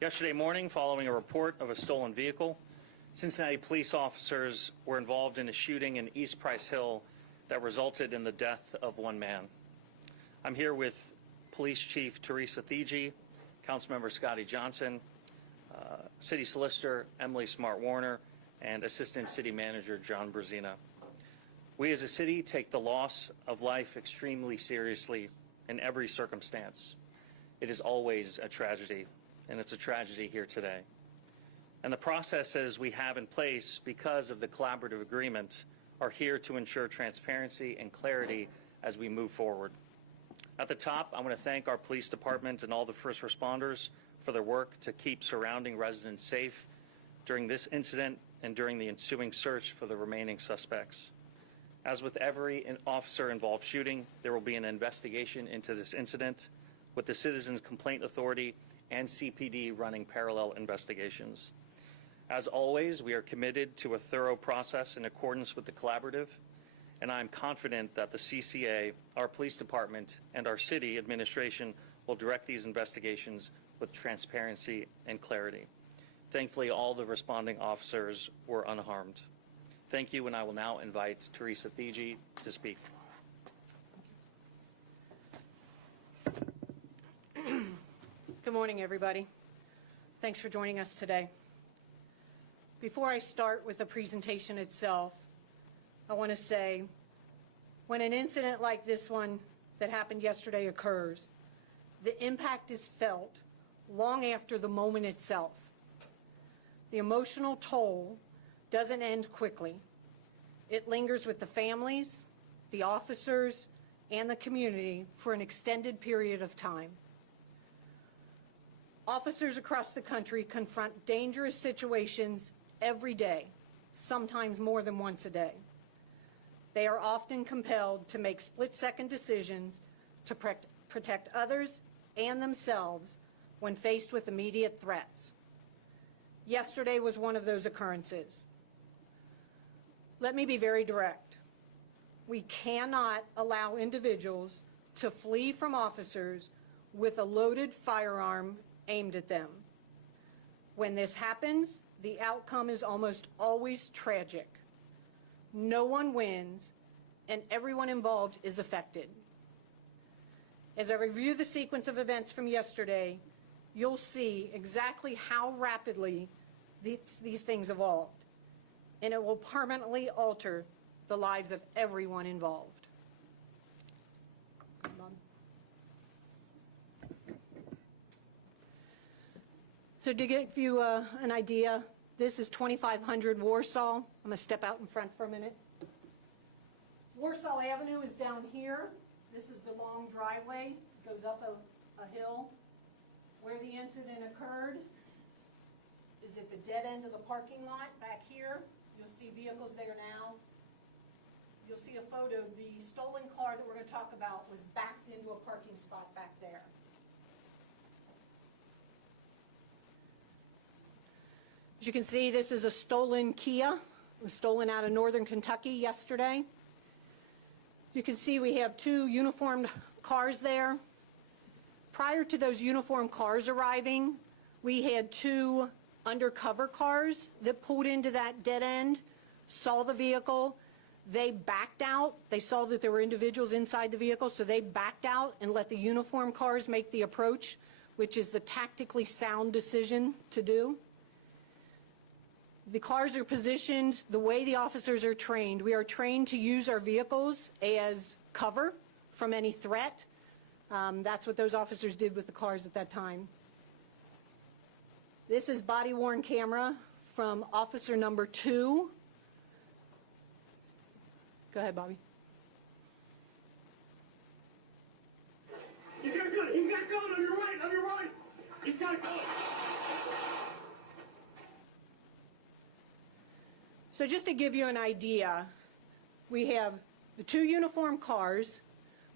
Yesterday morning, following a report of a stolen vehicle, Cincinnati police officers were involved in a shooting in East Price Hill that resulted in the death of one man. I'm here with Police Chief Teresa Theetge, Councilmember Scotty Johnson, City Solicitor Emily Smart-Warner, and Assistant City Manager John Brzezina. We as a city take the loss of life extremely seriously in every circumstance. It is always a tragedy, and it's a tragedy here today. And the processes we have in place because of the collaborative agreement are here to ensure transparency and clarity as we move forward. At the top, I want to thank our police department and all the first responders for their work to keep surrounding residents safe during this incident and during the ensuing search for the remaining suspects. As with every officer-involved shooting, there will be an investigation into this incident with the Citizens Complaint Authority and CPD running parallel investigations. As always, we are committed to a thorough process in accordance with the collaborative, and I am confident that the CCA, our police department, and our city administration will direct these investigations with transparency and clarity. Thankfully, all the responding officers were unharmed. Thank you, and I will now invite Teresa Theetge to speak. Good morning, everybody. Thanks for joining us today. Before I start with the presentation itself, I want to say, when an incident like this one that happened yesterday occurs, the impact is felt long after the moment itself. The emotional toll doesn't end quickly. It lingers with the families, the officers, and the community for an extended period of time. Officers across the country confront dangerous situations every day, sometimes more than once a day. They are often compelled to make split-second decisions to protect others and themselves when faced with immediate threats. Yesterday was one of those occurrences. Let me be very direct. We cannot allow individuals to flee from officers with a loaded firearm aimed at them. When this happens, the outcome is almost always tragic. No one wins, and everyone involved is affected. As I review the sequence of events from yesterday, you'll see exactly how rapidly these things evolved, and it will permanently alter the lives of everyone involved. So to give you an idea, this is 2500 Warsaw. I'm going to step out in front for a minute. Warsaw Avenue is down here. This is the long driveway. It goes up a hill. Where the incident occurred is at the dead end of the parking lot back here. You'll see vehicles there now. You'll see a photo. The stolen car that we're going to talk about was backed into a parking spot back there. As you can see, this is a stolen Kia. It was stolen out of northern Kentucky yesterday. You can see we have two uniformed cars there. Prior to those uniformed cars arriving, we had two undercover cars that pulled into that dead end, saw the vehicle. They backed out. They saw that there were individuals inside the vehicle, so they backed out and let the uniformed cars make the approach, which is the tactically sound decision to do. The cars are positioned the way the officers are trained. We are trained to use our vehicles as cover from any threat. That's what those officers did with the cars at that time. This is body-worn camera from officer number 2. Go ahead, Bobby. He's got a gun. He's got a gun on your right. On your right. He's got a gun. So just to give you an idea, we have the two uniformed cars,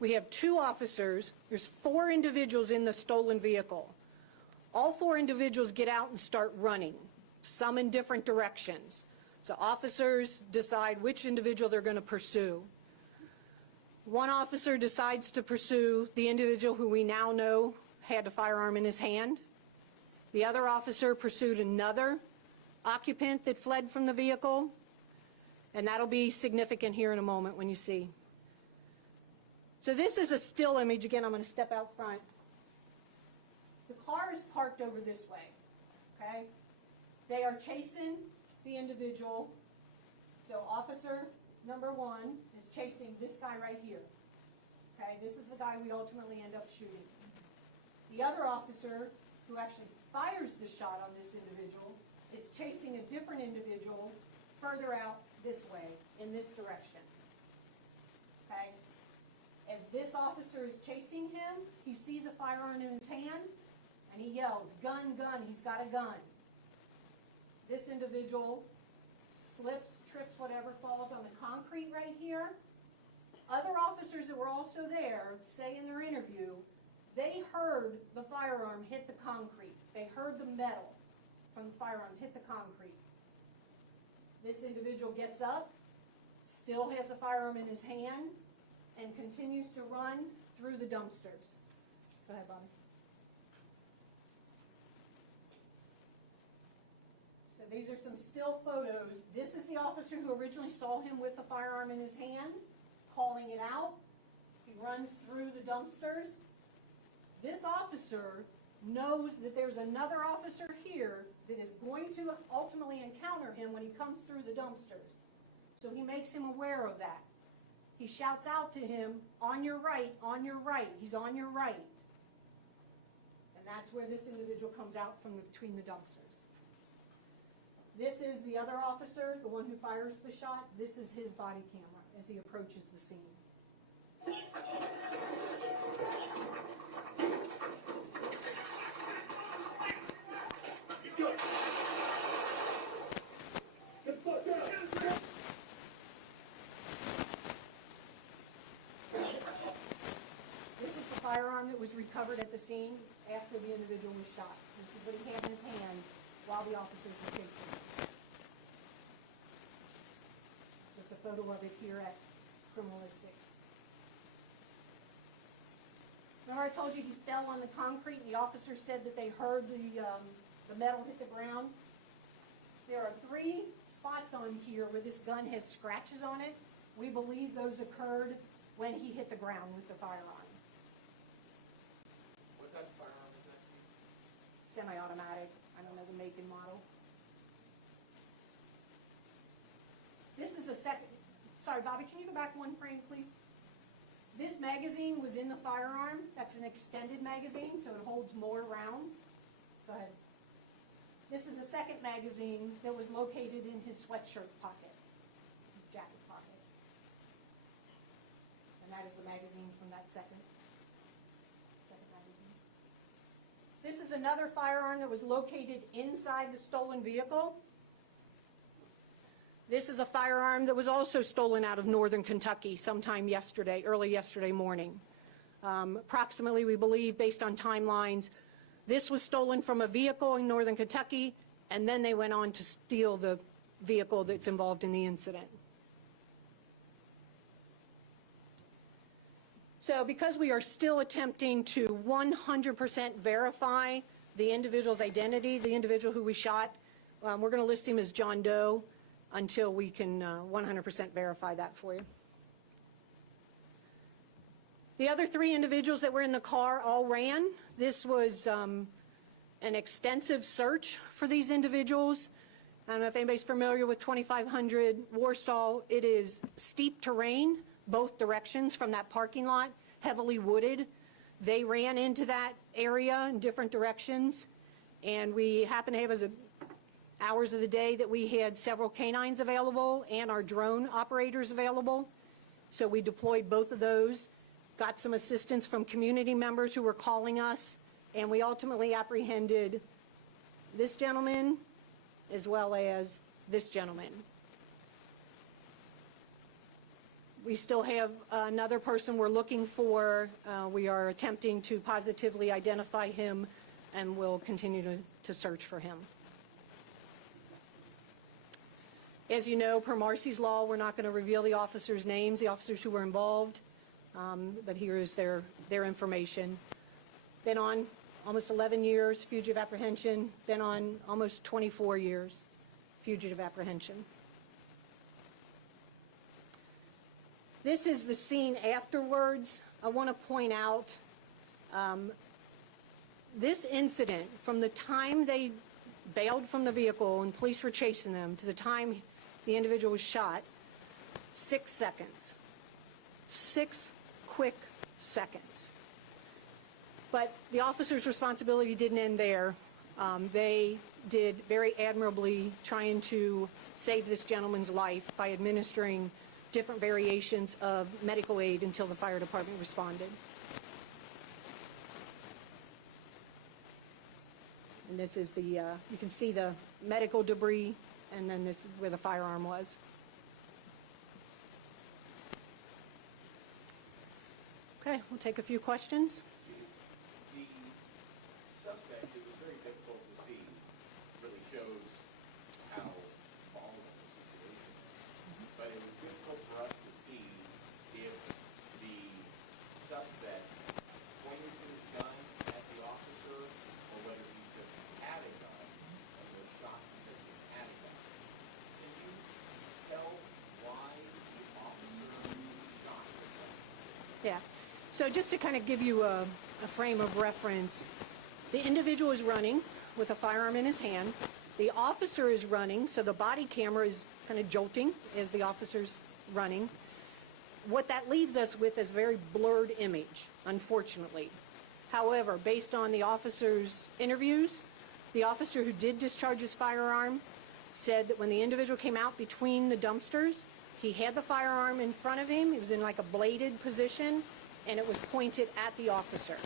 we have two officers, there's 4 individuals in the stolen vehicle. All 4 individuals get out and start running, some in different directions. So officers decide which individual they're going to pursue. One officer decides to pursue the individual who we now know had a firearm in his hand. The other officer pursued another occupant that fled from the vehicle, and that'll be significant here in a moment when you see. So this is a still image. Again, I'm going to step out front. The car is parked over this way, okay? They are chasing the individual. So officer number 1 is chasing this guy right here, okay? This is the guy we ultimately end up shooting. The other officer, who actually fires the shot on this individual, is chasing a different individual further out this way, in this direction. Okay? As this officer is chasing him, he sees a firearm in his hand, and he yells, "Gun, gun," he's got a gun. This individual slips, trips, whatever, falls on the concrete right here. Other officers that were also there say in their interview, they heard the firearm hit the concrete. They heard the metal from the firearm hit the concrete. This individual gets up, still has the firearm in his hand, and continues to run through the dumpsters. Go ahead, Bobby. So these are some still photos. This is the officer who originally saw him with the firearm in his hand, calling it out. He runs through the dumpsters. This officer knows that there's another officer here that is going to ultimately encounter him when he comes through the dumpsters. So he makes him aware of that. He shouts out to him, "On your right, on your right." He's on your right. And that's where this individual comes out from between the dumpsters. This is the other officer, the one who fires the shot. This is his body camera as he approaches the scene. Firearm that was recovered at the scene after the individual was shot. This is what he had in his hand while the officers were chasing him. This was a photo of it here at Criminalistics. Remember I told you he fell on the concrete and the officers said that they heard the metal hit the ground? There are 3 spots on here where this gun has scratches on it. We believe those occurred when he hit the ground with the firearm. Semi-automatic. I don't know the make and model. This is a second. Sorry, Bobby, can you go back one frame, please? This magazine was in the firearm. That's an extended magazine, so it holds more rounds. Go ahead. This is a second magazine that was located in his sweatshirt pocket, his jacket pocket. And that is the magazine from that second magazine. This is another firearm that was located inside the stolen vehicle. This is a firearm that was also stolen out of northern Kentucky sometime yesterday, early yesterday morning. Approximately, we believe, based on timelines, this was stolen from a vehicle in northern Kentucky, and then they went on to steal the vehicle that's involved in the incident. So because we are still attempting to 100% verify the individual's identity, the individual who we shot, we're going to list him as John Doe until we can 100% verify that for you. The other 3 individuals that were in the car all ran. This was an extensive search for these individuals. I don't know if anybody's familiar with 2500 Warsaw. It is steep terrain, both directions from that parking lot, heavily wooded. They ran into that area in different directions, and we happen to have as hours of the day that we had several canines available and our drone operators available. So we deployed both of those, got some assistance from community members who were calling us, and we ultimately apprehended this gentleman as well as this gentleman. We still have another person we're looking for. We are attempting to positively identify him, and we'll continue to search for him. As you know, per Marcy's law, we're not going to reveal the officers' names, the officers who were involved, but here is their information. Been on almost 11 years fugitive apprehension, been on almost 24 years fugitive apprehension. This is the scene afterwards. I want to point out this incident, from the time they bailed from the vehicle and police were chasing them to the time the individual was shot, 6 seconds. 6 quick seconds. But the officer's responsibility didn't end there. They did very admirably trying to save this gentleman's life by administering different variations of medical aid until the fire department responded. And this is the, you can see the medical debris, and then this is where the firearm was. Okay, we'll take a few questions. The suspect, it was very difficult to see, really shows how volatile the situation is. But it was difficult for us to see if the suspect pointed his gun at the officer or whether he just had a gun and was shot because he had a gun. Can you tell why the officer shot the gun? Yeah. So just to kind of give you a frame of reference, the individual is running with a firearm in his hand. The officer is running, so the body camera is kind of jolting as the officer's running. What that leaves us with is a very blurred image, unfortunately. However, based on the officer's interviews, the officer who did discharge his firearm said that when the individual came out between the dumpsters, he had the firearm in front of him. It was in like a bladed position, and it was pointed at the officer.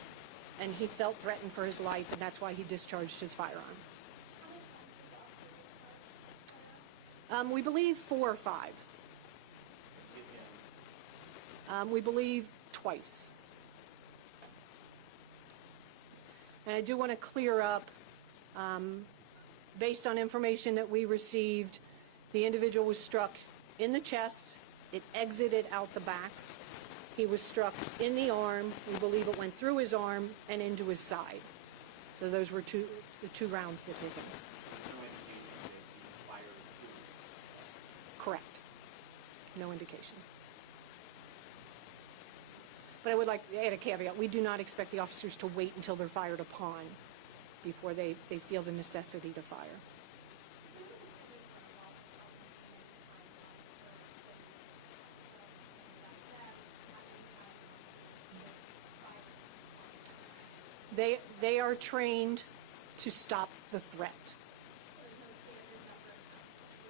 And he felt threatened for his life, and that's why he discharged his firearm. We believe 4 or 5. We believe twice. And I do want to clear up, based on information that we received, the individual was struck in the chest. It exited out the back. He was struck in the arm. We believe it went through his arm and into his side. So those were the two rounds that hit him. Correct. No indication. But I would like to add a caveat. We do not expect the officers to wait until they're fired upon before they feel the necessity to fire. They are trained to stop the threat.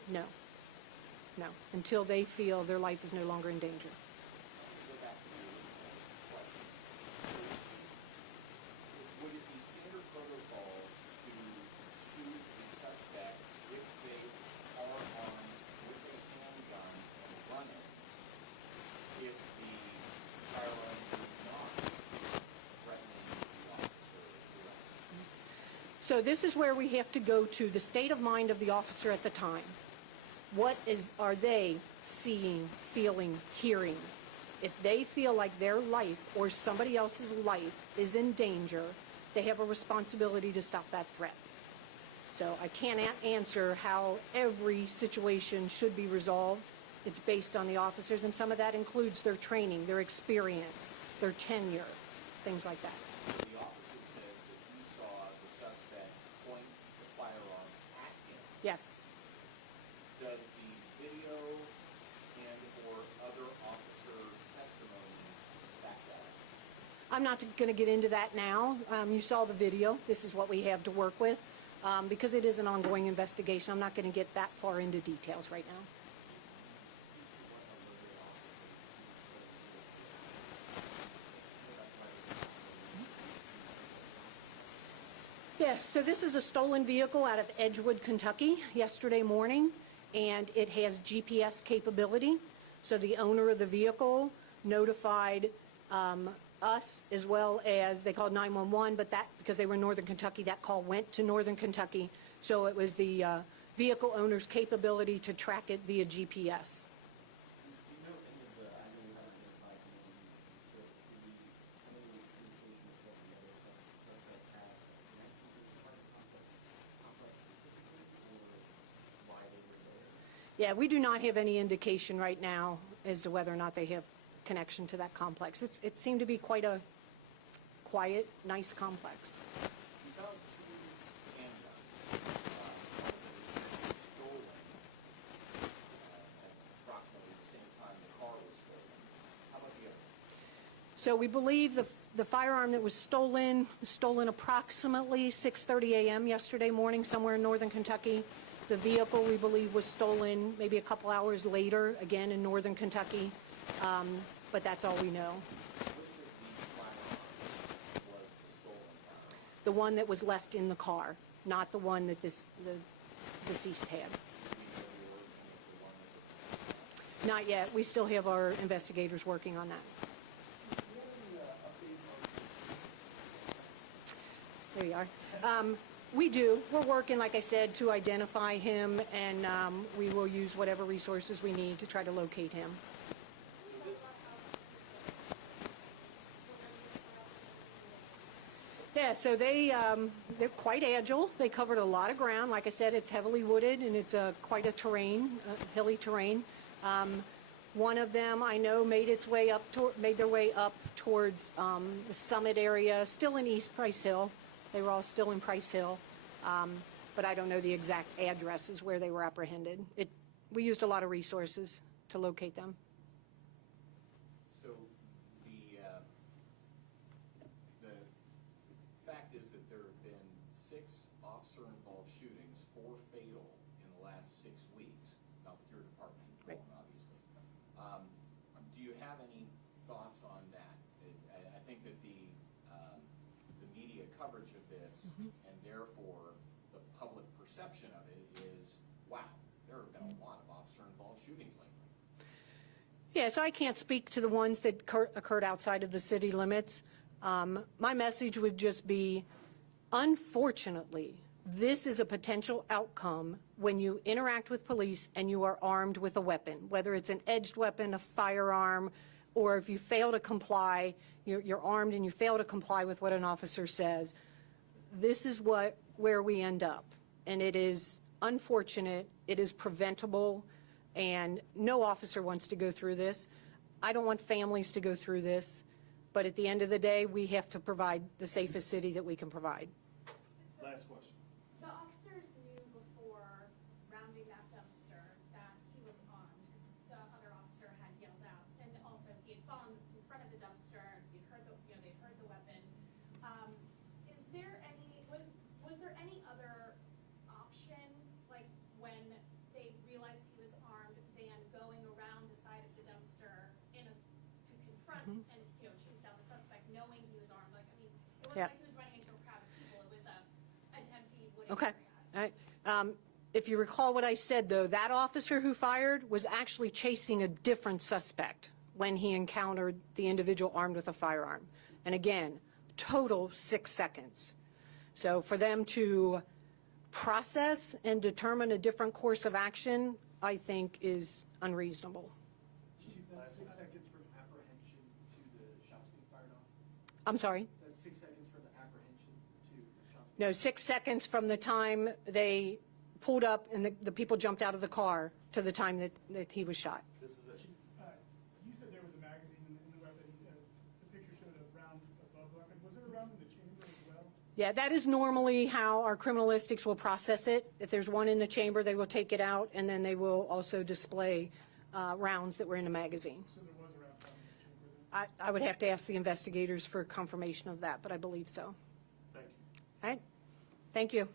No. No. Until they feel their life is no longer in danger. Would it be standard protocol to shoot the suspect if they are armed with a handgun and running if the firearm is not threatening the officer directly? So this is where we have to go to the state of mind of the officer at the time. What are they seeing, feeling, hearing? If they feel like their life or somebody else's life is in danger, they have a responsibility to stop that threat. So I can't answer how every situation should be resolved. It's based on the officers, and some of that includes their training, their experience, their tenure, things like that. The officer says that he saw the suspect point the firearm at him. Yes. Does the video and or other officer testimony back that up? I'm not going to get into that now. You saw the video. This is what we have to work with. Because it is an ongoing investigation, I'm not going to get that far into details right now. Yes, so this is a stolen vehicle out of Edgewood, Kentucky, yesterday morning, and it has GPS capability. So the owner of the vehicle notified us, as well as they called 911, but that, because they were in Northern Kentucky, that call went to Northern Kentucky. So it was the vehicle owner's capability to track it via GPS. Yeah, we do not have any indication right now as to whether or not they have connection to that complex. It seemed to be quite a quiet, nice complex. You found two handguns, stolen at approximately the same time the car was stolen. How about the other? So we believe the firearm that was stolen approximately 6:30 a.m. yesterday morning somewhere in northern Kentucky. The vehicle, we believe, was stolen maybe a couple hours later, again in northern Kentucky, but that's all we know. Which of these firearms was the stolen firearm? The one that was left in the car, not the one that the deceased had. Do we know the origin of the one that was? Not yet. We still have our investigators working on that. There you are. We do. We're working, like I said, to identify him, and we will use whatever resources we need to try to locate him. Yeah, so they're quite agile. They covered a lot of ground. Like I said, it's heavily wooded, and it's quite a terrain, hilly terrain. One of them, I know, made their way up towards the summit area, still in East Price Hill. They were all still in Price Hill, but I don't know the exact addresses where they were apprehended. We used a lot of resources to locate them. So the fact is that there have been 6 officer-involved shootings, 4 fatal in the last 6 weeks, not with your department Right. alone, obviously. Do you have any thoughts on that? I think that the media coverage of this, and therefore the public perception of it is, wow, there have been a lot of officer-involved shootings lately. Yeah, so I can't speak to the ones that occurred outside of the city limits. My message would just be, unfortunately, this is a potential outcome when you interact with police and you are armed with a weapon, whether it's an edged weapon, a firearm, or if you fail to comply, you're armed and you fail to comply with what an officer says. This is where we end up, and it is unfortunate. It is preventable, and no officer wants to go through this. I don't want families to go through this, but at the end of the day, we have to provide the safest city that we can provide. Last question. The officers knew before rounding that dumpster that he was armed, because the other officer had yelled out, and also he had fallen in front of the dumpster. He'd heard they heard the weapon. Is there was there any other option, like when they realized he was armed, than going around the side of the dumpster to confront and chase down the suspect, knowing he was armed? Like, I mean, it wasn't Yeah. like he was running into a crowd of people. It was an empty wooden Okay. area. All right. If you recall what I said, though, that officer who fired was actually chasing a different suspect when he encountered the individual armed with a firearm. And again, total 6 seconds. So for them to process and determine a different course of action, I think is unreasonable. Chief, that's 6 seconds from apprehension to the shots being fired off? I'm sorry? That's 6 seconds from the apprehension to the shots being No, 6 seconds from the time they pulled up and the people jumped out of the car to the time that he was shot. This is a chief. You said there was a magazine in the weapon. The picture showed a round above the weapon. Was there a round in the chamber as well? Yeah, that is normally how our criminalistics will process it. If there's one in the chamber, they will take it out, and then they will also display rounds that were in the magazine. So there was a round found in the chamber then? I would have to ask the investigators for confirmation of that, but I believe so. Thank you. All right? Thank you.